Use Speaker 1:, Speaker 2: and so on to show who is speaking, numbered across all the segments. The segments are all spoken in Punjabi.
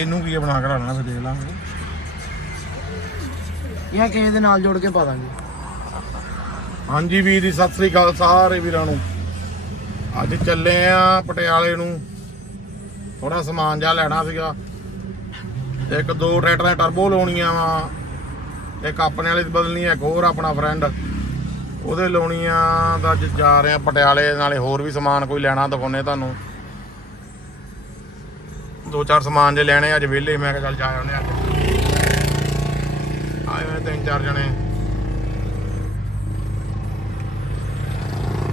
Speaker 1: ਇਹਨੂੰ ਕੀ ਬਣਾ ਕੇ ਲੈਣਾ ਫਿਰ ਦੇਖ ਲਾਂਗੇ।
Speaker 2: ਜਾਂ ਕਿਸੇ ਦੇ ਨਾਲ ਜੋੜ ਕੇ ਪਾ ਦਾਂਗੇ।
Speaker 1: ਹਾਂਜੀ ਵੀਰ ਜੀ ਸਤਿ ਸ੍ਰੀ ਅਕਾਲ ਸਾਰੇ ਵੀਰਾਂ ਨੂੰ। ਅੱਜ ਚੱਲੇ ਆ ਪਟਿਆਲੇ ਨੂੰ। ਥੋੜਾ ਸਮਾਨ ਜਾ ਲੈਣਾ ਸੀਗਾ। ਇੱਕ ਦੋ ਟਰੈਕਟਰਾਂ ਦੀ ਟਰਬੋ ਲਾਉਣੀਆਂ ਵਾ। ਇੱਕ ਆਪਣੇ ਵਾਲੀ ਦੀ ਬਦਲਣੀ ਹੈ ਇੱਕ ਹੋਰ ਆਪਣਾ ਫਰੈਂਡ। ਉਹਦੇ ਲਾਉਣੀਆਂ ਅੱਜ ਜਾ ਰਹੇ ਆ ਪਟਿਆਲੇ ਨਾਲੇ ਹੋਰ ਵੀ ਸਮਾਨ ਕੋਈ ਲੈਣਾ ਦਿਖਾਉਣੇ ਤੁਹਾਨੂੰ। ਦੋ ਚਾਰ ਸਮਾਨ ਜੇ ਲੈਣੇ ਅੱਜ ਵਿਹਲੇ ਮੈਂ ਕਿਹਾ ਚੱਲ ਜਾ ਆਉਂਦੇ ਅੱਜ। ਆਏ ਹੋਏ ਤਿੰਨ ਚਾਰ ਜਣੇ।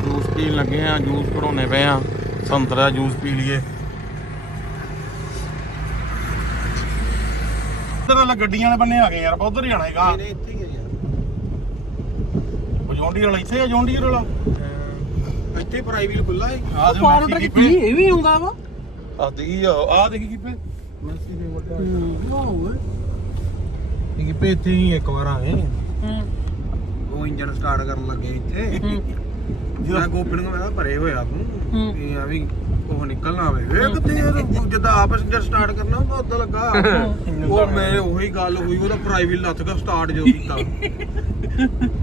Speaker 1: ਜੂਸ ਪੀਣ ਲੱਗੇ ਆ ਜੂਸ ਕਢਾਉਣੇ ਪਏ ਆ। ਸੰਤਰਾ ਜੂਸ ਪੀ ਲਈਏ। ਇਧਰ ਵਾਲਾ ਗੱਡੀਆਂ ਵਾਲੇ ਬੰਨੇ ਆ ਗਏ ਯਾਰ ਉਧਰ ਹੀ ਜਾਣਾ ਹੈਗਾ।
Speaker 2: ਇੱਥੇ ਹੀ ਆ ਯਾਰ।
Speaker 1: ਜੌਂਡੀਅਰ ਵਾਲਾ ਇੱਥੇ ਆ ਜੌਂਡੀਅਰ ਵਾਲਾ?
Speaker 2: ਇੱਥੇ ਪ੍ਰਾਈਵੇਟ ਖੁੱਲਾ ਹੈ
Speaker 1: ਆ ਦੇ ਮੈਂ ਕੀ ਪੇ
Speaker 2: ਇਹ ਵੀ ਆਉਂਦਾ ਵਾ?
Speaker 1: ਆ ਦੇਖੀ ਆ ਆ ਦੇਖੀ ਕੀ ਪੇ
Speaker 2: ਮੈਸੀ ਦੇ ਵੱਡਾ ਹਾਂ।
Speaker 1: ਕੀ ਪੇ ਇੱਥੇ ਹੀ ਇੱਕ ਵਾਰ ਆਏ।
Speaker 2: ਉਹ ਇੰਜਨ ਸਟਾਰਟ ਕਰਨ ਲੱਗੇ ਇੱਥੇ। ਜਿਹੜਾ ਨੂੰ ਮੈਂ ਭਰੇ ਹੋਇਆ ਤੂੰ ਆ ਵੀ ਉਹ ਨਿਕਲਣਾ ਆਵੇ ਵੇ ਕਿੱਥੇ ਯਾਰ ਜਦ ਆਪਸ ਇੰਜਨ ਸਟਾਰਟ ਕਰਨਾ ਉਹ ਉਦਾਂ ਲੱਗਾ। ਉਹ ਮੇਰੇ ਉਹੀ ਗੱਲ ਹੋਈ ਉਹਦਾ ਪ੍ਰਾਈਵੇਟ ਲੱਥ ਗਿਆ ਸਟਾਰਟ ਜੋ ਕੀਤਾ।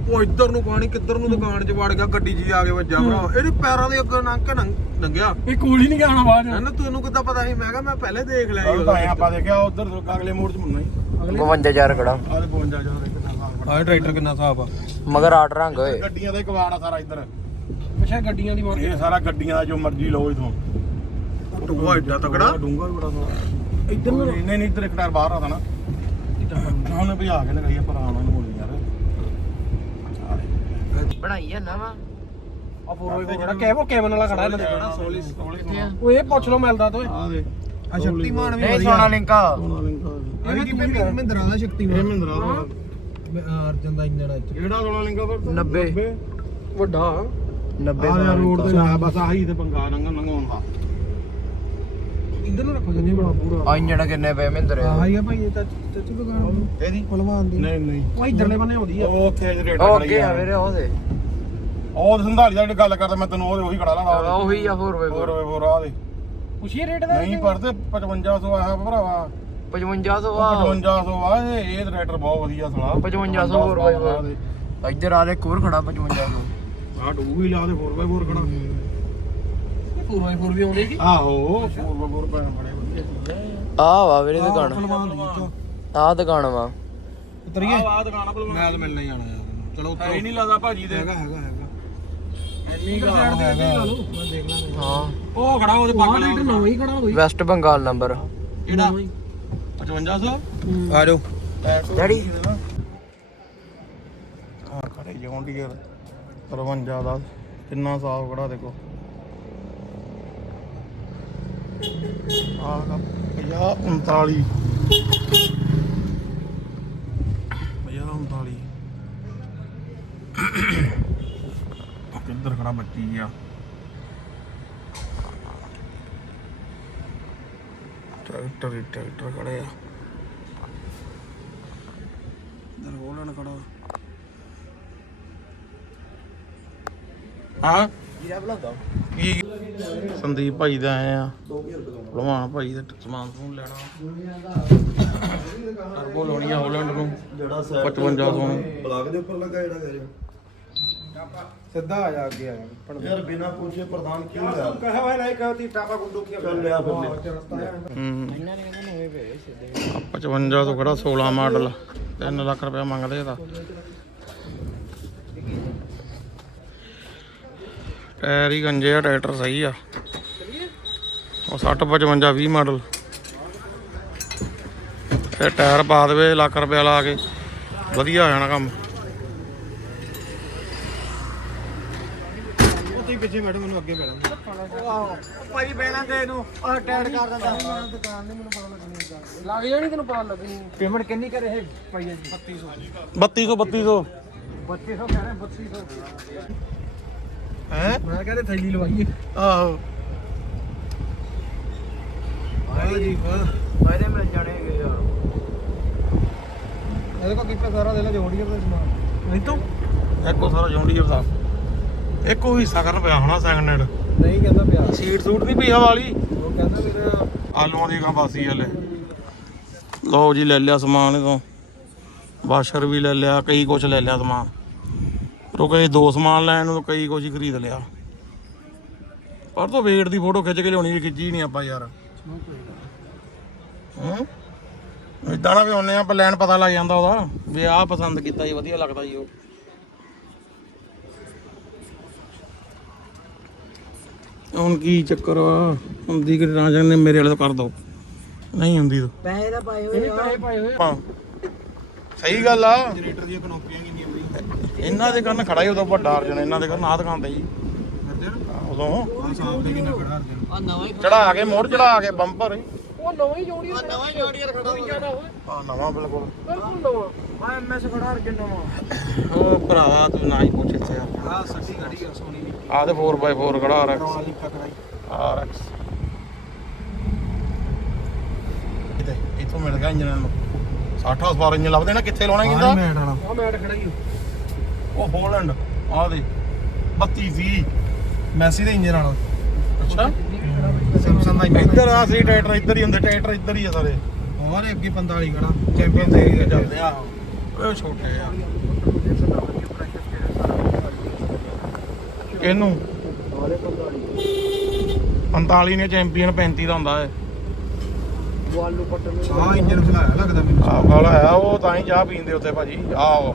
Speaker 2: ਉਹ ਇੱਧਰ ਨੂੰ ਪਾਣੀ ਕਿੱਧਰ ਨੂੰ ਦੁਕਾਨ 'ਚ ਵੜ ਗਿਆ ਗੱਡੀ 'ਚ ਹੀ ਆ ਕੇ ਵੱਜਾ ਭਰਾ। ਇਹਦੇ ਪੈਰਾਂ ਦੇ ਅੱਗੇ ਲੰਘ ਕੇ ਨੰਗ- ਲੰਘਿਆ
Speaker 3: ਇਹ ਕੋਲ ਹੀ ਨਹੀਂ ਜਾਣਾ ਬਾਹਰ
Speaker 2: ਇਹਨੂੰ ਤੈਨੂੰ ਕਿੱਦਾਂ ਪਤਾ ਸੀ? ਮੈਂ ਕਿਹਾ ਮੈਂ ਪਹਿਲੇ ਦੇਖ ਲਿਆ ਸੀ।
Speaker 1: ਉਹ ਤਾਂ ਐਂ ਆਪਾਂ ਦੇਖਿਆ ਉਧਰ ਅਗਲੇ ਮੋੜ 'ਚ ਮੁੰਨਾ ਹੀ।
Speaker 4: 52000 ਖੜਾ।
Speaker 1: ਆ ਦੇ 52 ਜਾ ਦੇ ਕਿੰਨਾ ਸਾਲ ਬੜਾ।
Speaker 2: ਆਹ ਟਰੈਕਟਰ ਕਿੰਨਾ ਹਿਸਾਬ ਆ।
Speaker 4: ਮਗਰ ਆਟ ਰੰਗ ਹੋਏ
Speaker 1: ਗੱਡੀਆਂ ਦਾ ਹੀ ਕਵਾੜ ਆ ਸਾਰਾ ਇੱਧਰ।
Speaker 3: ਅੱਛਾ ਗੱਡੀਆਂ ਦੀ
Speaker 1: ਇਹ ਸਾਰਾ ਗੱਡੀਆਂ ਦਾ ਜੋ ਮਰਜ਼ੀ ਲਓ ਇਥੋਂ।
Speaker 2: ਟੂਆ ਏਡਾ ਤਕੜਾ।
Speaker 1: ਡੂੰਗਾ ਵੀ ਬੜਾ ਸਾਰਾ। ਇੱਧਰ ਨੂੰ ਨਹੀਂ ਨਹੀਂ ਇੱਧਰ ਇੱਕ ਟਾਇਰ ਬਾਹਰ ਆਦਾ ਨਾ। ਉਹਨੇ ਭਜਾ ਕੇ ਲਗਾਈ ਆ ਪਰ ਆਉਣਾ ਨੂੰ
Speaker 4: ਬਣਾਈ ਆ ਨਵਾਂ।
Speaker 3: ਆ ਫੋਰ ਵਾਈ ਜਿਹੜਾ ਕੈਵੋ ਕੈਵਨ ਵਾਲਾ ਖੜਾ ਇਹਨਾਂ ਦੇ
Speaker 1: ਸੋਲੀ ਸੋਲੀ
Speaker 3: ਉਹ ਇਹ ਪੁੱਛ ਲਓ ਮਿਲਦਾ ਤੋਏ
Speaker 1: ਆ ਦੇ
Speaker 2: ਆ ਸ਼ਕਤੀਮਾਨ ਵੀ
Speaker 4: ਨਹੀਂ ਸੋਨਾ ਲਿੰਕਾ
Speaker 1: ਸੋਨਾ ਲਿੰਗਾ
Speaker 2: ਇਹ ਵੀ ਕਿਵੇਂ ਮਹਿੰਦਰਾ ਦਾ
Speaker 1: ਇਹ
Speaker 2: ਸ਼ਕਤੀਮਾਨ
Speaker 1: ਮਹਿੰਦਰਾ ਦਾ
Speaker 2: ਅਰਜਨ ਦਾ ਇੰਜਨ ਆ ਇੱਥੇ।
Speaker 1: ਕਿਹੜਾ ਸੋਨਾ ਲਿੰਗਾ ਪਰ
Speaker 4: 90
Speaker 3: ਵੱਡਾ।
Speaker 4: 90
Speaker 1: ਆ ਰੋਡ ਤੇ
Speaker 4: ਸੋਨਾ
Speaker 1: ਆ ਬਸ ਆਹੀ ਤੇ ਪੰਗਾ ਲੰਘਣ ਲੰਘਾਉਣ ਦਾ।
Speaker 2: ਇੱਧਰ ਨੂੰ ਰੱਖੋ ਜੰਨੀ ਬੜਾ ਪੂਰਾ।
Speaker 4: ਆ ਇੰਜਣ ਕਿੰਨੇ ਪਏ ਮਹਿੰਦਰੇ
Speaker 2: ਆਹ ਹੀ ਆ ਭਾਈ ਇਹ ਤਾਂ ਚਾਚੂ ਦੁਕਾਨ।
Speaker 1: ਇਹਦੀ?
Speaker 2: ਭਲਵਾਨ ਦੀ।
Speaker 1: ਨਹੀਂ ਨਹੀਂ।
Speaker 3: ਉਹ ਇਧਰਲੇ ਬੰਨੇ ਆਉਂਦੀ ਆ।
Speaker 1: ਉਹ ਉੱਥੇ ਰੇਟ
Speaker 4: ਉਹ ਅੱਗੇ ਆ ਵੀਰੇ ਉਹਦੇ
Speaker 1: ਉਹ ਸੰਧਾਲੀ ਦਾ ਜਿਹੜੀ ਗੱਲ ਕਰਦਾ ਮੈਂ ਤੈਨੂੰ ਉਹਦੇ ਉਹੀ ਖੜਾ ਲਾ
Speaker 4: ਉਹੀ ਆ 4
Speaker 1: ਹੋਰ।
Speaker 4: ਬਾਈ
Speaker 1: ਹੋਰ ਆ ਦੇ।
Speaker 3: ਪੁੱਛੀਏ ਰੇਟ ਦਾ
Speaker 1: ਨਹੀਂ ਪੜਦੇ 5500 ਆਇਆ ਭਰਾਵਾ।
Speaker 4: 5500
Speaker 1: ਉਹ
Speaker 4: ਆ।
Speaker 1: 5500 ਆ ਇਹ ਇਹ ਟਰੈਕਟਰ ਬਹੁਤ ਵਧੀਆ ਸਲਾ।
Speaker 4: 5500 ਹੋਰ ਬਾਈ ਇੱਧਰ ਆ ਦੇ ਇੱਕ ਹੋਰ ਖੜਾ 5500
Speaker 1: ਆ ਡੂ ਵੀ ਲਾ ਦੇ 4x4 ਖੜਾ।
Speaker 3: ਫੋਰ ਵਾਈ ਫੋਰ ਵੀ ਆਉਂਦੀ ਕੀ
Speaker 1: ਆਹੋ 4x4 ਪੈਣ ਬੜੇ ਵਧੀਆ
Speaker 4: ਆ ਵਾ ਵੀਰੇ ਦੁਕਾਨ। ਆ ਦੁਕਾਨ ਵਾ।
Speaker 2: ਉਤਰੀਏ?
Speaker 1: ਆ ਦੁਕਾਨ
Speaker 2: ਮੈਂ ਤਾਂ ਮਿਲਣਾ ਹੀ ਜਾਣਾ ਚਲੋ
Speaker 1: ਹੀ ਨਹੀਂ ਲੱਗਦਾ ਭਾਜੀ ਦੇ।
Speaker 2: ਹੈਗਾ ਹੈਗਾ।
Speaker 1: ਇੰਨੀ
Speaker 3: ਇੱਧਰ ਸਾਈਡ ਤੇ ਇੱਧਰ ਲਾ ਲਓ।
Speaker 2: ਮੈਂ ਦੇਖ ਲਾਂਗਾ
Speaker 4: ਹਾਂ।
Speaker 1: ਉਹ ਖੜਾ ਉਹਦੇ
Speaker 3: ਆਹ ਰੇਟ ਨਵਾਂ ਹੀ ਖੜਾ ਹੋਈ।
Speaker 4: ਵੈਸਟ ਬੰਗਾਲ ਨੰਬਰ
Speaker 1: ਕਿਹੜਾ? 5500
Speaker 2: ਆ ਜਾਓ।
Speaker 4: ਡੈਡੀ
Speaker 1: ਹਾਂ ਖੜੇ ਜੌਨ ਡੀਅਰ 53 ਦਾ। ਕਿੰਨਾ ਸਾਫ਼ ਖੜਾ ਦੇਖੋ। ਆਹ 50 39 50 39 ਖੜਾ ਬੱਚੀ ਆ। ਟਰੈਕਟਰ ਹੀ ਟਰੈਕਟਰ ਖੜੇ ਆ।
Speaker 2: ਇਧਰ ਹੋਲਣ ਖੜਾ।
Speaker 1: ਹਾਂ?
Speaker 4: ਜੀਰਾ ਬਲਾਦਾ
Speaker 1: ਕੀ ਸੰਦੀਪ ਭਾਈ ਦਾ ਆਏ ਆ। ਭਲਵਾਨ ਭਾਈ ਦਾ ਸਮਾਨ ਸਮੂਨ ਲੈਣਾ। ਟਰਬੋ ਲਾਉਣੀ ਆ ਹੋਲੈਂਡ ਨੂੰ। ਜਿਹੜਾ 5500 ਨੂੰ
Speaker 5: ਬਲਾਕ ਦੇ ਉੱਪਰ ਲੱਗਾ ਜਿਹੜਾ ਗਏ
Speaker 2: ਸਿੱਧਾ ਆ ਜਾ ਅੱਗੇ ਆ ਜਾ।
Speaker 5: ਯਾਰ ਬਿਨਾ ਪੁੱਛੇ ਪ੍ਰਧਾਨ ਕਿਉਂ ਲਿਆ
Speaker 2: ਕਹਾ ਹੋਇਆ ਨਾ ਕਹਤੀ ਟਾਪਾ ਗੁੰਡੂ ਕੀ
Speaker 5: ਚੱਲ ਲਿਆ ਫਿਰ ਲੈ।
Speaker 1: ਹੂੰ।
Speaker 4: ਇਹਨਾਂ ਨੇ ਕਹਿੰਦੇ ਨਵੇਂ ਪਏ ਸਿੱਧੇ।
Speaker 1: 55 ਤੋਂ ਕਿਹੜਾ 16 ਮਾਡਲ? 3 ਲੱਖ ਰੁਪਇਆ ਮੰਗਦੇ ਇਹਦਾ ਟਾਇਰ ਹੀ ਗੰਜੇ ਆ ਟਰੈਕਟਰ ਸਹੀ ਆ। ਉਹ 60 55 20 ਮਾਡਲ। ਤੇ ਟਾਇਰ ਪਾ ਦੇਵੇ ਲੱਖ ਰੁਪਇਆ ਲਾ ਕੇ। ਵਧੀਆ ਹੋ ਜਾਣਾ ਕੰਮ।
Speaker 2: ਉੱਥੇ ਪਿੱਛੇ ਬੈਠੋ ਮੈਨੂੰ ਅੱਗੇ ਬੈਠਾ
Speaker 3: ਭਾਈ ਬੈਣਾ ਤੇ ਇਹਨੂੰ ਆ ਟੈਡ ਕਰ ਦਿੰਦਾ।
Speaker 2: ਦੁਕਾਨ ਨੇ ਮੈਨੂੰ ਪਤਾ ਲੱਗਣੀ
Speaker 3: ਲੱਗ ਜਾਣੀ। ਤੈਨੂੰ ਪਤਾ ਲੱਗਣੀ
Speaker 2: ਪੇਮੈਂਟ ਕਿੰਨੀ ਕਰੇ ਇਹ ਭਾਈਆ ਜੀ
Speaker 1: 3200
Speaker 2: 3200
Speaker 1: 3200
Speaker 2: 2500 ਕਹਿ ਰਹੇ 3200
Speaker 1: ਹੈ?
Speaker 2: ਮੈਂ ਕਹਿੰਦੇ ਥੈਲੀ ਲਵਾਈਏ।
Speaker 1: ਆਹੋ।
Speaker 2: ਹਾਂ ਜੀ ਵਾਹ।
Speaker 4: ਫਾਇਦੇ ਮਿਲ ਜਾਣੇ ਹੈਗੇ ਯਾਰ।
Speaker 2: ਇਹਦੇ ਕੋ ਕਿੱਥੇ ਸਾਰਾ ਦੇ ਲਾ ਜੋੜੀਏ ਦਾ ਸਮਾਨ? ਨਹੀਂ ਤਾਂ?
Speaker 1: ਇੱਕੋ ਸਾਰਾ ਜੌਂਡੀਅਰ ਦਾ ਇੱਕੋ ਹਿੱਸਾ ਕਰਨ ਪਿਆ ਹੋਣਾ ਸੈਕਿੰਡ ਹੈਂਡ
Speaker 2: ਨਹੀਂ ਕਹਿੰਦਾ ਪਿਆ।
Speaker 1: ਸੀਟ ਸੂਟ ਨਹੀਂ ਪਈ ਹਵਾ ਵਾਲੀ।
Speaker 2: ਉਹ ਕਹਿੰਦਾ ਮੇਰਾ
Speaker 1: ਆਲੂਆਂ ਦੀ ਗਾਂ ਬਾਸੀ ਹਲੇ ਲਓ ਜੀ ਲੈ ਲਿਆ ਸਮਾਨ ਇਦੋਂ ਵਾਸ਼ਰ ਵੀ ਲੈ ਲਿਆ ਕਈ ਕੁਝ ਲੈ ਲਿਆ ਸਮਾਨ। ਰੁਕੇ ਦੋ ਸਮਾਨ ਲੈਣ ਨੂੰ ਕਈ ਕੁਝ ਖਰੀਦ ਲਿਆ। ਪਰ ਤੋਂ ਵੇਟ ਦੀ ਫੋਟੋ ਖਿੱਚ ਕੇ ਲਿਆਉਣੀ ਖਿੱਚੀ ਨਹੀਂ ਆਪਾਂ ਯਾਰ। ਹੂੰ? ਇਦਾਂ ਨਾ ਵੀ ਉਹਨੇ ਆ ਪਲਾਨ ਪਤਾ ਲੱਗ ਜਾਂਦਾ ਉਹਦਾ। ਵੀ ਆਹ ਪਸੰਦ ਕੀਤਾ ਜੀ ਵਧੀਆ ਲੱਗਦਾ ਜੀ ਉਹ। ਹੁਣ ਕੀ ਚੱਕਰ ਆ? ਹੁੰਦੀ ਕਿ ਰਾਜਨ ਨੇ ਮੇਰੇ ਵਾਲੇ ਤੋਂ ਕਰ ਦੋ। ਨਹੀਂ ਹੁੰਦੀ ਤਾਂ।
Speaker 3: ਪੈਸੇ ਤਾਂ ਪਾਏ ਹੋਏ ਆ ਪੈਸੇ ਪਾਏ ਹੋਏ
Speaker 1: ਹਾਂ। ਸਹੀ ਗੱਲ ਆ।
Speaker 2: ਜਨਰੇਟਰ ਦੀਆਂ ਕਨੋਪੀਆਂ ਕਿੰਨੀਆਂ ਬਈ
Speaker 1: ਇਹਨਾਂ ਦੇ ਕੰਨ ਖੜਾ ਹੀ ਉਦੋਂ ਵੱਡਾ ਅਰਜਨ ਇਹਨਾਂ ਦੇ ਕੰਨ ਆਹ ਦੁਕਾਨ ਤੇ ਜੀ ਉਦੋਂ।
Speaker 2: ਆ
Speaker 3: ਆ
Speaker 1: ਚੜਾ ਕੇ ਮੋੜ ਚੜਾ ਕੇ ਬੰਪਰ
Speaker 3: ਉਹ ਨਵਾਂ ਹੀ ਜੋੜੀ ਆ ਨਵਾਂ ਹੀ ਜੋੜੀ ਖੜਾ ਹੋਇਆ।
Speaker 1: ਆ ਨਵਾਂ ਬਿਲਕੁਲ।
Speaker 3: ਬਿਲਕੁਲ ਨਵਾਂ। ਆ ਐਮਐਸ ਖੜਾ ਅਰਜਨ ਨਵਾਂ।
Speaker 1: ਉਹ ਭਰਾਵਾ ਤੂੰ ਨਾ ਹੀ ਪੁੱਛ ਇੱਥੇ ਆ।
Speaker 2: ਆ ਸੱਚੀ ਖੜੀ ਆ ਸੋਨੀ ਦੀ।
Speaker 1: ਆਹ ਤੇ 4x4 ਖੜਾ ਆ
Speaker 2: ਕਕੜਾਈ
Speaker 1: ਆ ਰੈਕਸ ਕਿਤੇ ਇੱਥੋਂ ਮਿਲ ਗਿਆ ਇੰਜਨ ਨੂੰ। 60 ਹਾਰਸ ਇੰਜਨ ਲੱਭਦੇ ਨਾ ਕਿੱਥੇ ਲਾਉਣਾ ਕਿੰਦਾ
Speaker 2: ਮੈਟ ਵਾਲਾ
Speaker 3: ਆ ਮੈਟ ਖੜਾ ਹੀ
Speaker 1: ਉਹ ਹੋਲੈਂਡ ਆ ਦੇ। 32 ਸੀ
Speaker 2: ਮੈਸੀ ਦੇ ਇੰਜਨ ਵਾਲਾ।
Speaker 1: ਅੱਛਾ।
Speaker 2: ਸੈਮਸੰਗ ਦਾ
Speaker 1: ਇੱਧਰ ਆ ਸੀ ਟਰੈਕਟਰ ਇੱਧਰ ਹੀ ਹੁੰਦੇ ਟਰੈਕਟਰ ਇੱਧਰ ਹੀ ਆ ਸਾਰੇ।
Speaker 2: ਹੋਰ ਅੱਗੇ 45 ਖੜਾ। ਚੈਂਪੀਅਨ ਦੇ
Speaker 1: ਚੱਲਦੇ ਆ। ਉਹ ਛੋਟੇ ਆ। ਇਹਨੂੰ 45 ਨੇ ਚੈਂਪੀਅਨ 35 ਦਾ ਹੁੰਦਾ ਹੈ।
Speaker 3: ਵਾਲੂ ਪੱਟਣ ਨੂੰ
Speaker 2: ਆ ਇੰਜਨ ਖਲਾਇਆ ਲੱਗਦਾ ਮੈਨੂੰ।
Speaker 1: ਆਹ ਵਾਲਾ ਆ ਉਹ ਤਾਂ ਹੀ ਚਾਹ ਪੀਂਦੇ ਉੱਤੇ ਭਾਜੀ। ਆਹੋ।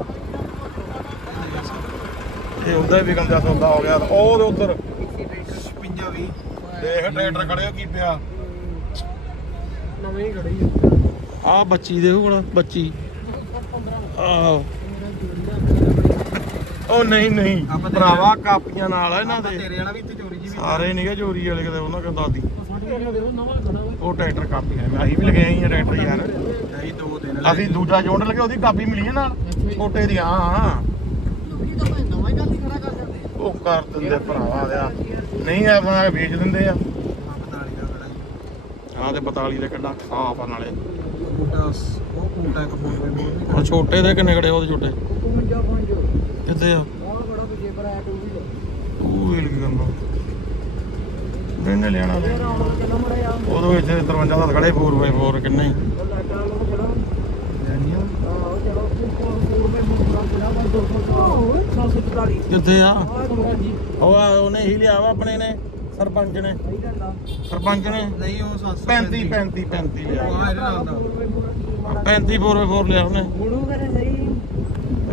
Speaker 1: ਇਹ ਉਹਦਾ ਵੀ ਗੰਦਾ ਸੌਦਾ ਹੋ ਗਿਆ। ਉਹ ਉਹਦੇ ਉੱਧਰ।
Speaker 2: 56 ਵੀ
Speaker 1: ਦੇਖ ਟਰੈਕਟਰ ਖੜੇ ਕੀ ਪਿਆ।
Speaker 3: ਨਵੇਂ ਹੀ ਖੜੀ ਆ।
Speaker 1: ਆ ਬੱਚੀ ਦੇਖੋ ਕੋਲ ਬੱਚੀ। ਉਹ ਨਹੀਂ ਨਹੀਂ। ਭਰਾਵਾ ਕਾਪੀਆਂ ਨਾਲ ਆ ਇਹਨਾਂ ਦੇ।
Speaker 2: ਤੇਰੇ ਵਾਲਾ ਵੀ ਇੱਥੇ ਚੋਰੀ ਜੀ ਵੀ
Speaker 1: ਸਾਰੇ ਨਹੀਂਗੇ ਚੋਰੀ ਵਾਲੇ ਕਿਤੇ ਉਹਨਾਂ ਕੋਲ ਦਾਦੀ? ਉਹ ਟਰੈਕਟਰ ਕਾਪੀ ਹੈ। ਅਸੀਂ ਵੀ ਲਗੇ ਆਈ ਆ ਟਰੈਕਟਰ ਯਾਰ।
Speaker 2: ਅਸੀਂ ਦੋ ਦਿਨ
Speaker 1: ਅਸੀਂ ਦੂਜਾ ਜੋੜ ਲਗੇ ਉਹਦੀ ਕਾਪੀ ਮਿਲੀ ਹੈ ਨਾਲ। ਛੋਟੇ ਦੀ ਹਾਂ ਹਾਂ। ਉਹ ਕਰ ਦਿੰਦੇ ਭਰਾਵਾ ਆ। ਨਹੀਂ ਆ ਬਣਾ ਕੇ ਵੇਚ ਦਿੰਦੇ ਆ।
Speaker 2: 45 ਦਾ ਖੜਾ
Speaker 1: ਹਾਂ ਤੇ 42 ਦੇ ਕਿੱਡਾ ਖਾਪ ਆ ਨਾਲੇ।
Speaker 2: ਉਹ ਬੂਟਾ ਇੱਕ ਫੋਨ ਵੇ ਬੋਲ
Speaker 1: ਉਹ ਛੋਟੇ ਦੇ ਕਿੰਨੇ ਕਿਹੜੇ ਉਹਦੇ ਛੋਟੇ?
Speaker 3: 52 ਪੁਆਇੰਟ।
Speaker 1: ਕਿੱਥੇ ਆ?
Speaker 3: ਆ ਬੜਾ ਵਿਜੇ ਪਰ ਆ ਟੂ ਵੀ
Speaker 1: ਉਹ ਵੇਲ ਕੀ ਕਰਨਾ। ਮੈਨੇ ਲੈਣਾ
Speaker 3: ਕਿੰਨਾ
Speaker 1: ਉਦੋਂ ਇੱਥੇ 53 ਦਾ ਖੜੇ 4x4 ਕਿੰਨੇ ਹੀ।
Speaker 3: ਉਹ ਲਾਟਾ ਨੂੰ ਖੜਾ
Speaker 2: ਲੈਣੀਆਂ।
Speaker 3: ਆਹ ਚਲੋ ਕੋਲ ਪੇ ਮੁੰਡਾ ਖੜਾ ਵਾ 200 744
Speaker 1: ਕਿੱਥੇ ਆ?
Speaker 3: ਜੀ।
Speaker 1: ਉਹ ਆ ਉਹਨੇ ਹੀ ਲਿਆ ਵਾ ਆਪਣੇ ਨੇ। ਸਰਪੰਚ ਨੇ। ਸਰਪੰਚ ਨੇ
Speaker 2: ਨਹੀਂ ਉਹ 700
Speaker 1: 35 35 35 ਲਿਆ।
Speaker 2: ਆ ਇਹਦੇ ਨਾਲ ਦਾ।
Speaker 1: 35 4x4 ਲਿਆ ਉਹਨੇ।
Speaker 3: ਮੁੜੂ ਕਰੇ ਸਹੀ।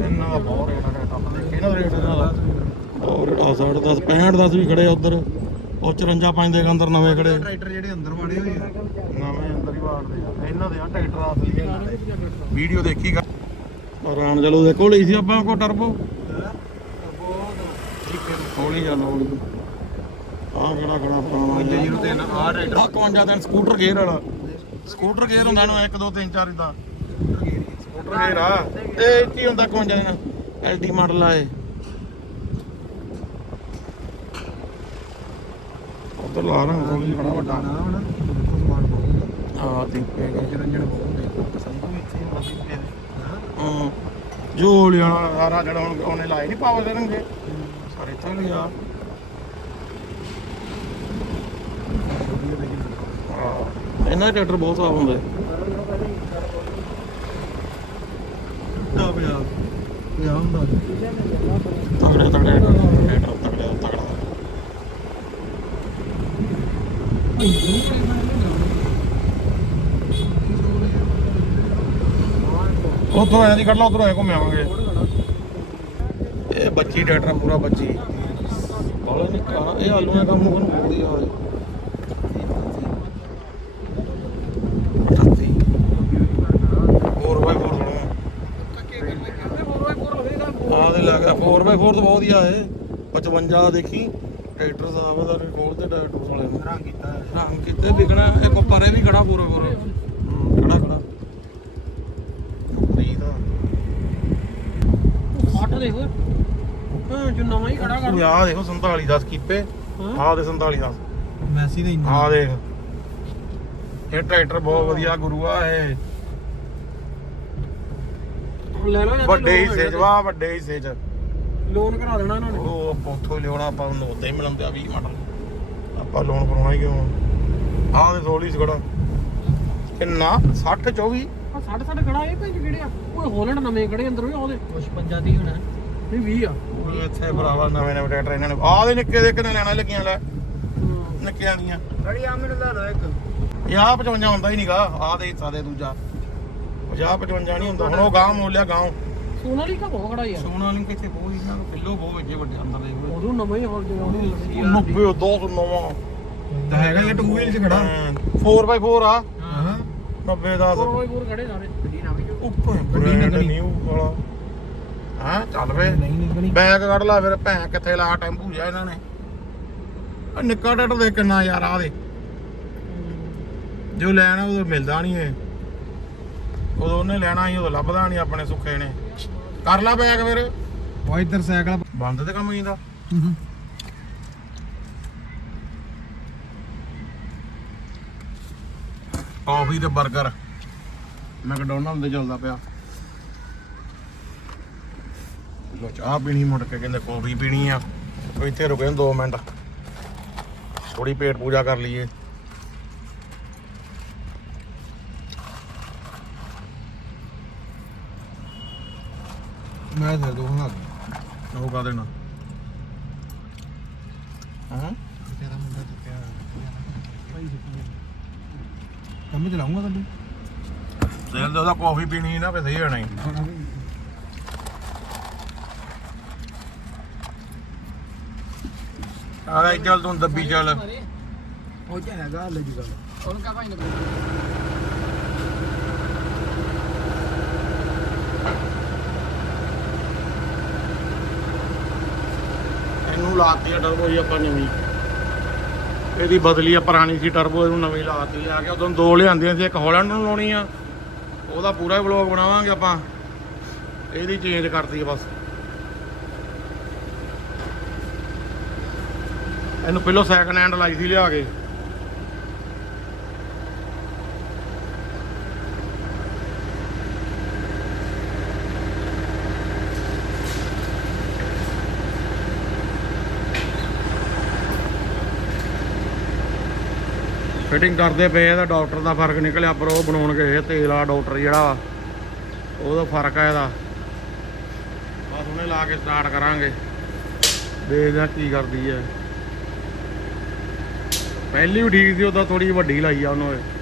Speaker 1: ਇਹਨਾਂ ਦਾ ਬਹੁਤ ਰੇਟ ਆ ਰੇਟ ਆਪਾਂ ਦੇਖੇ ਨਾ ਰੇਟ ਇਹਨਾਂ ਦਾ ਆ 10 65 10 ਵੀ ਖੜੇ ਆ ਉਧਰ। ਉਹ 54 5 ਦੇ ਅੰਦਰ ਨਵੇਂ ਖੜੇ
Speaker 2: ਟਰੈਕਟਰ ਜਿਹੜੇ ਅੰਦਰ ਵਾੜੇ ਹੋਏ ਆ।
Speaker 1: ਨਵੇਂ ਅੰਦਰ ਹੀ ਵਾੜਦੇ ਆ। ਇਹਨਾਂ ਦੇ ਆ ਟਰੈਕਟਰ ਅਸਲੀ। ਆ ਵੀਡੀਓ ਦੇਖੀ ਆਰਾਮ ਚਲੋ ਦੇ ਕੋਲ ਹੀ ਸੀ ਆਪਾਂ ਕੋ ਟਰਬੋ ਹੌਲੀ ਚੱਲ ਹੌਲੀ ਆ ਕਿਹੜਾ ਖੜਾ ਪੁਰਾਣਾ
Speaker 2: 03 ਆ ਟਰੈਕਟਰ
Speaker 1: ਆ। 51 ਦਿਨ ਸਕੂਟਰ ਗੇਅਰ ਵਾਲਾ। ਸਕੂਟਰ ਗੇਅਰ ਹੁੰਦਾ ਨਾ 1 2 3 4 ਇਦਾਂ ਸਕੂਟਰ ਗੇਅਰ ਆ। ਇਹ ਕੀ ਹੁੰਦਾ 51 ਦਿਨ ਐਲਟੀ ਮਾਡਲ ਆ ਇਹ। ਉਧਰ ਲਾ ਰੰਗ ਹੌਲੀ ਖੜਾ ਵੱਡਾ
Speaker 2: ਨਾ ਹੁਣ ਸਮਾਨ ਬਹੁਤ
Speaker 1: ਆ ਤੇ
Speaker 2: ਰੰਜਣ ਬਹੁਤ
Speaker 1: ਹਾਂ। ਜੋ ਲਿਆਣਾ ਸਾਰਾ ਜਿਹੜਾ ਹੁਣ ਉਹਨੇ ਲਾਏ ਨਹੀਂ ਪਾਵਰ ਦੇ ਰੰਗੇ। ਸਾਰੇ ਇੱਥੇ ਲਿਆ ਹਾਂ ਇਹਨਾਂ ਦੇ ਟਰੈਕਟਰ ਬਹੁਤ ਸਾਫ਼ ਹੁੰਦੇ
Speaker 2: ਦਾ ਪਿਆ ਪਿਆ ਹੁੰਦਾ।
Speaker 1: ਤਗੜੇ ਤਗੜੇ ਟਰੈਕਟਰ ਤਗੜੇ ਤਗੜਾ ਉਧਰੋਂ ਆਇਆ ਦੀ ਕੱਢ ਲਾ ਉਧਰੋਂ ਆਇਆ ਘੁੰਮ ਆਵਾਂਗੇ। ਇਹ ਬੱਚੀ ਟਰੈਕਟਰ ਪੂਰਾ ਬੱਚੀ। ਬਾਲੇ ਨਿੱਕਾ ਇਹ ਆਲੂ ਦਾ ਕੰਮ ਉਹਨੂੰ ਵਧੀਆ ਹੋਏ ਹੋਰ ਬਾਈ ਹੋਰ ਬਣਾਉਣਾ ਆ ਦੇ ਲੱਗ 4x4 ਤਾਂ ਬਹੁਤ ਹੀ। ਆ ਇਹ 55 ਦੇਖੀ ਟਰੈਕਟਰ ਸਾਹਿਬ ਦਾ ਰਿਕਾਰਡ ਤੇ ਟਰੈਕਟਰ ਵਾਲੇ ਨੂੰ।
Speaker 2: ਰੰਗ ਕੀਤਾ ਹੈ।
Speaker 1: ਨਾਮ ਕਿਤੇ ਵਿਕਣਾ ਇਹ ਕੋ ਪਰੇ ਵੀ ਖੜਾ ਪੂਰਾ ਪੂਰਾ। ਖੜਾ ਖੜਾ। ਨਹੀਂ ਤਾਂ
Speaker 3: ਆਟੋ ਦੇਖੋ। ਹਾਂ ਜੋ ਨਵਾਂ ਹੀ ਖੜਾ ਕਰ।
Speaker 1: ਆ ਦੇਖੋ 47 10 ਕੀਪੇ। ਆ ਦੇ 47 10
Speaker 2: ਮੈਸੀ ਦੇ ਇੰਜਨ
Speaker 1: ਆ ਦੇਖ। ਇਹ ਟਰੈਕਟਰ ਬਹੁਤ ਵਧੀਆ ਗੁਰੂ ਆ ਇਹ। ਵੱਡੇ ਹਿੱਸੇ ਚ ਵਾ ਵੱਡੇ ਹਿੱਸੇ ਚ।
Speaker 3: ਲੋਨ ਕਰਾ ਦੇਣਾ ਇਹਨਾਂ ਨੇ।
Speaker 1: ਉਹ ਉੱਥੋਂ ਹੀ ਲਿਆਉਣਾ ਆਪਾਂ ਨੂੰ ਉਦਾਂ ਹੀ ਮਿਲਣ ਦਿਆ 20 ਮਾਡਲ। ਆਪਾਂ ਲੋਨ ਕਰਾਉਣਾ ਹੀ ਕਿਉਂ ਆ? ਦੇ 16 ਸੀ ਖੜਾ। ਕਿੰਨਾ? 60 24
Speaker 3: ਸਾਡੇ ਸਾਡੇ ਖੜਾ ਇਹ ਭੇਜ ਕਿਹੜੇ ਆ ਉਹ ਹੋਲੈਂਡ ਨਵੇਂ ਖੜੇ ਅੰਦਰ ਵੀ ਉਹਦੇ। ਕੁਛ ਪੰਜਾ ਦੀ ਹੋਣਾ। ਨਹੀਂ 20 ਆ।
Speaker 1: ਉਹ ਇੱਥੇ ਭਰਾਵਾ ਨਵੇਂ ਨਵੇਂ ਟਰੈਕਟਰ ਇਹਨਾਂ ਨੇ। ਆਹ ਦੇ ਨਿੱਕੇ ਦੇ ਕਿੰਨੇ ਲੈਣਾ ਲੱਗੀਆਂ ਲੈ। ਨਿੱਕਿਆਂ ਦੀਆਂ।
Speaker 4: ਬੜੀ ਆ ਮੈਨੂੰ ਲੈ ਲਓ ਇੱਕ।
Speaker 1: ਇਹ ਆਹ 55 ਹੁੰਦਾ ਹੀ ਨਹੀਂਗਾ ਆਹ ਦੇ ਹਿੱਸਾ ਦੇ ਦੂਜਾ। 50 55 ਨਹੀਂ ਹੁੰਦਾ। ਹੁਣ ਉਹ ਗਾਂ ਮੋਲਿਆ ਗਾਂ
Speaker 3: ਸੋਨਾਲੀ ਕਾ ਬਹੁਤ ਖੜਾ ਯਾਰ
Speaker 1: ਸੋਨਾ ਨਹੀਂ ਕਿੱਥੇ ਬਹੁਤ ਇਹਨਾਂ ਨੂੰ ਕਿਲੋ ਬਹੁਤ ਵੱਜੇ ਵੱਡੇ ਅੰਦਰ ਦੇ।
Speaker 3: ਉਦੋਂ ਨਵੇਂ ਹੀ ਹੋਰ ਜਿਵੇਂ ਉਹਦੀ ਲੱਸੀ ਆ
Speaker 1: 90 200 ਨਵਾਂ।
Speaker 2: ਤਾਂ ਹੈਗਾ ਇਹ 2 ਵੀਲ 'ਚ ਖੜਾ।
Speaker 1: 4x4 ਆ।
Speaker 2: ਹਾਂ।
Speaker 1: 90 10
Speaker 3: ਹੋਰ ਕੋਈ ਹੋਰ ਖੜੇ ਸਾਰੇ।
Speaker 1: ਉੱਪਰ
Speaker 2: ਗੱਡੀ ਨਿਕਲੀ।
Speaker 1: ਨਿਊ ਵਾਲਾ। ਹਾਂ ਚੱਲ ਵੇ।
Speaker 2: ਨਹੀਂ ਨਿਕਣੀ
Speaker 1: ਬੈਗ ਕੱਢ ਲਾ ਫਿਰ ਭੈਂ ਕਿੱਥੇ ਲਾ ਟੈਂਪੂ ਜਾ ਇਹਨਾਂ ਨੇ। ਆ ਨਿੱਕਾ ਟੱਟ ਦੇ ਕਿੰਨਾ ਯਾਰ ਆ ਦੇ। ਜੋ ਲੈਣਾ ਉਦੋਂ ਮਿਲਦਾ ਨਹੀਂ ਏ ਉਦੋਂ ਉਹਨੇ ਲੈਣਾ ਸੀ ਉਦੋਂ ਲੱਭਦਾ ਨਹੀਂ ਆਪਣੇ ਸੁੱਖੇ ਨੇ। ਕਰ ਲਾ ਬੈਗ ਫਿਰ।
Speaker 2: ਉਹ ਇੱਧਰ ਸਾਈਕਲ।
Speaker 1: ਬੰਦ ਤੇ ਕੰਮ ਜਾਂਦਾ ਕਾਫੀ ਤੇ 버ਗਰ ਮੈਕਡੋਨਲਡ ਦੇ ਚੱਲਦਾ ਪਿਆ। ਲੋ ਚਾਹ ਪੀਣੀ ਮੁੜ ਕੇ ਕਹਿੰਦੇ ਕਾਫੀ ਪੀਣੀ ਆ। ਉਹ ਇੱਥੇ ਰੁਕੇ 2 ਮਿੰਟ। ਥੋੜੀ ਪੇਟ ਪੂਜਾ ਕਰ ਲਈਏ।
Speaker 2: ਮੈਂ ਤੇ ਦੋ ਹਾਂ
Speaker 1: ਉਹ ਕਾ ਦੇਣਾ। ਹਾਂ?
Speaker 2: ਤੇਰਾ ਮੁੰਡਾ ਚੁੱਕਿਆ ਕੰਮ ਤੈਨੂੰ
Speaker 1: ਸੇਲ ਦਾ ਉਹਦਾ ਕਾਫੀ ਪੀਣੀ ਨਾ ਫੇ ਸਹੀ ਹੋਣਾ ਸੀ ਆ ਲੈ ਚੱਲ ਤੂੰ ਦੱਬੀ ਚੱਲ।
Speaker 2: ਉਹ ਚ ਹੈਗਾ ਗੱਲ।
Speaker 4: ਉਹਨੂੰ ਕਹ ਭਾਈ ਨੇ
Speaker 1: ਇਹਨੂੰ ਲਾਤੀ ਆ ਟਰਬੋ ਜੀ ਆਪਾਂ ਨਵੀਂ। ਇਹਦੀ ਬਦਲੀ ਆ ਪੁਰਾਣੀ ਸੀ ਟਰਬੋ ਇਹਨੂੰ ਨਵੀਂ ਲਾਤੀ ਆ। ਕੇ ਉਦੋਂ ਦੋ ਲਿਆਂਦੀਆਂ ਸੀ, ਇੱਕ ਹਾਲੈਂਡ ਨੂੰ ਲਾਉਣੀ ਆ, ਉਹਦਾ ਪੂਰਾ ਹੀ ਵਲੌਗ ਬਣਾਵਾਂਗੇ ਆਪਾਂ। ਇਹਦੀ ਚੇਂਜ ਕਰਤੀ ਆ ਬਸ। ਇਹਨੂੰ ਪਹਿਲਾਂ ਸੈਕੰਡ ਹੈਂਡ ਲਾਈ ਸੀ ਲਿਆ ਕੇ। ਫਿਟਿੰਗ ਕਰਦੇ ਪਏ ਤਾਂ ਡਾਕਟਰ ਦਾ ਫ਼ਰਕ ਨਿਕਲਿਆ, ਪਰ ਉਹ ਬਣਾਉਣ ਗਏ ਤੇਲ ਵਾਲਾ ਡਾਕਟਰ ਜਿਹੜਾ ਉਹਦਾ ਫ਼ਰਕ ਆ ਇਹਦਾ। ਬਸ ਉਹਨੇ ਲਾ ਕੇ ਸਟਾਰਟ ਕਰਾਂਗੇ। ਦੇਖਦੇ ਆ ਕੀ ਕਰਦੀ ਹੈ। ਪਹਿਲੀ ਵੀ ਠੀਕ ਸੀ ਉਹਦਾ ਥੋੜੀ ਵੱਡੀ ਲਾਈ ਆ ਉਹਨੂੰ। ਇਹ।